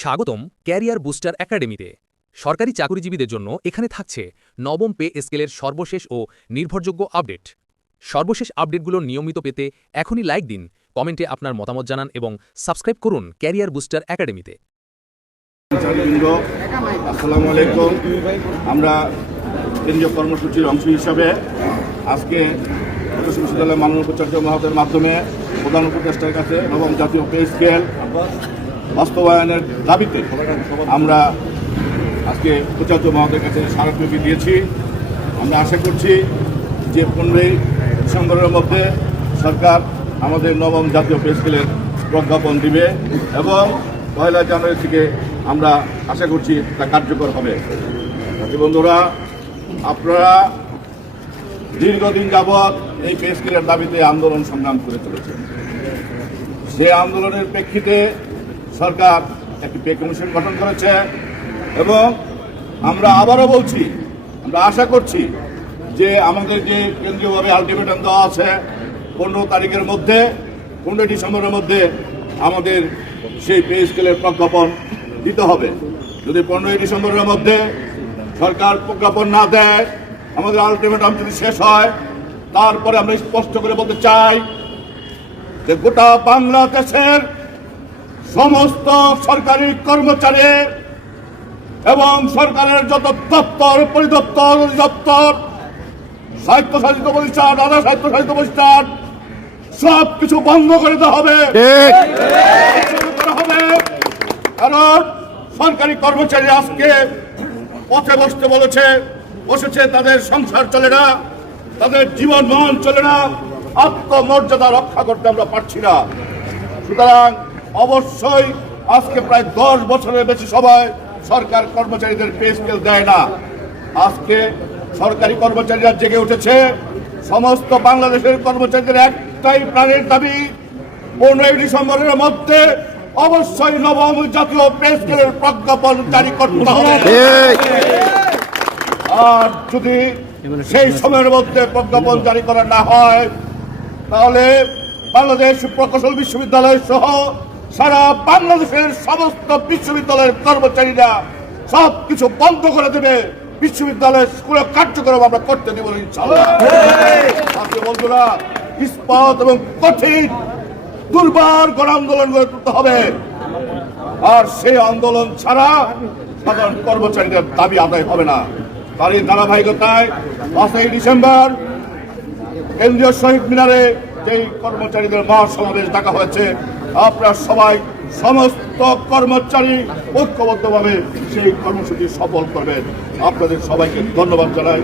স্বাগতম career booster একাডেমিতে। সরকারি চাকরিজীবীদের জন্য এখানে থাকছে নবম পে স্কেলের সর্বশেষ ও নির্ভরযোগ্য আপডেট। সর্বশেষ আপডেটগুলো নিয়মিত পেতে এখনই লাইক দিন, কমেন্টে আপনার মতামত জানান এবং সাবস্ক্রাইব করুন ক্যারিয়ার বুস্টার একাডেমিতে। আসসালামু আলাইকুম। আমরা কেন্দ্রীয় কর্মসূচির অংশ হিসাবে আজকে বিশ্ববিদ্যালয়ের মাননীয় উপাচার্য মহোদয়ের মাধ্যমে প্রধান উপদেষ্টার কাছে নবম জাতীয় পে স্কেল বাস্তবায়নের দাবিতে আমরা আজকে উপাচার্য মহোদয়ের কাছে স্মারকলিপি দিয়েছি। আমরা আশা করছি যে 15ই ডিসেম্বরের মধ্যে সরকার আমাদের নবম জাতীয় পে স্কেলের প্রজ্ঞাপন দিবে এবং 1 জানুয়ারি থেকে আমরা আশা করছি তা কার্যকর হবে। বন্ধুরা, আপনারা দীর্ঘদিন যাবৎ এই পে স্কেলের দাবিতে আন্দোলন সংগ্রাম করে চলেছেন। সে আন্দোলনের প্রেক্ষিতে সরকার একটি পে কমিশন গঠন করেছে এবং আমরা আবারও বলছি, আমরা আশা করছি যে আমাদের যে কেন্দ্রীয়ভাবে আলটিমেটাম দেওয়া আছে 15 তারিখের মধ্যে, 15 ডিসেম্বরের মধ্যে আমাদের সেই পে স্কেলের প্রজ্ঞাপন দিতে হবে। যদি 15 ডিসেম্বরের মধ্যে সরকার প্রজ্ঞাপন না দেয়, আমাদের আলটিমেটাম যদি শেষ হয়, তারপরে আমরা স্পষ্ট করে বলতে চাই যে গোটা বাংলাদেশের সমস্ত সরকারি কর্মচারী এবং সরকারের যত দপ্তর, পরিদপ্তর, অধিদপ্তর, স্বায়ত্তশাসিত প্রতিষ্ঠান, আধা স্বায়ত্তশাসিত প্রতিষ্ঠান সব কিছু বন্ধ করে দেওয়া হবে। কারণ সরকারি কর্মচারী আজকে পথে বসেছে, তাদের সংসার চলে না, তাদের জীবন মান চলে না, আত্মমর্যাদা রক্ষা করতে আমরা পারছি না। সুতরাং অবশ্যই আজকে প্রায় 10 বছরের বেশি সময় সরকার কর্মচারীদের পে স্কেল দেয় না। আজকে সরকারি কর্মচারীরা জেগে উঠেছে। সমস্ত বাংলাদেশের কর্মচারীদের একটাই প্রাণের দাবি, 15 ডিসেম্বরের মধ্যে অবশ্যই নবম জাতীয় পে স্কেলের প্রজ্ঞাপন জারি করতে হবে। আর যদি সেই সময়ের মধ্যে প্রজ্ঞাপন জারি করা না হয়, তাহলে বাংলাদেশ প্রকৌশল বিশ্ববিদ্যালয় সহ সারা বাংলাদেশের সমস্ত বিশ্ববিদ্যালয়ের কর্মচারীরা সব কিছু বন্ধ করে দেবে। বিশ্ববিদ্যালয়ের স্কুলে কার্যক্রম আমরা করতে দেব ইনশাআল্লাহ। বন্ধুরা, ইস্পাত এবং কঠিন দুর্বার গণ আন্দোলন গড়ে তুলতে হবে। আর সেই আন্দোলন ছাড়া সাধারণ কর্মচারীদের দাবি আদায় হবে না। তারই ধারাবাহিকতায় 5 ডিসেম্বর কেন্দ্রীয় শহীদ মিনারে যেই কর্মচারীদের মহাসমাবেশ ডাকা হয়েছে, আপনারা সবাই সমস্ত কর্মচারী ঐক্যবদ্ধভাবে সেই কর্মসূচি সফল করবেন। আপনাদের সবাইকে ধন্যবাদ জানাই।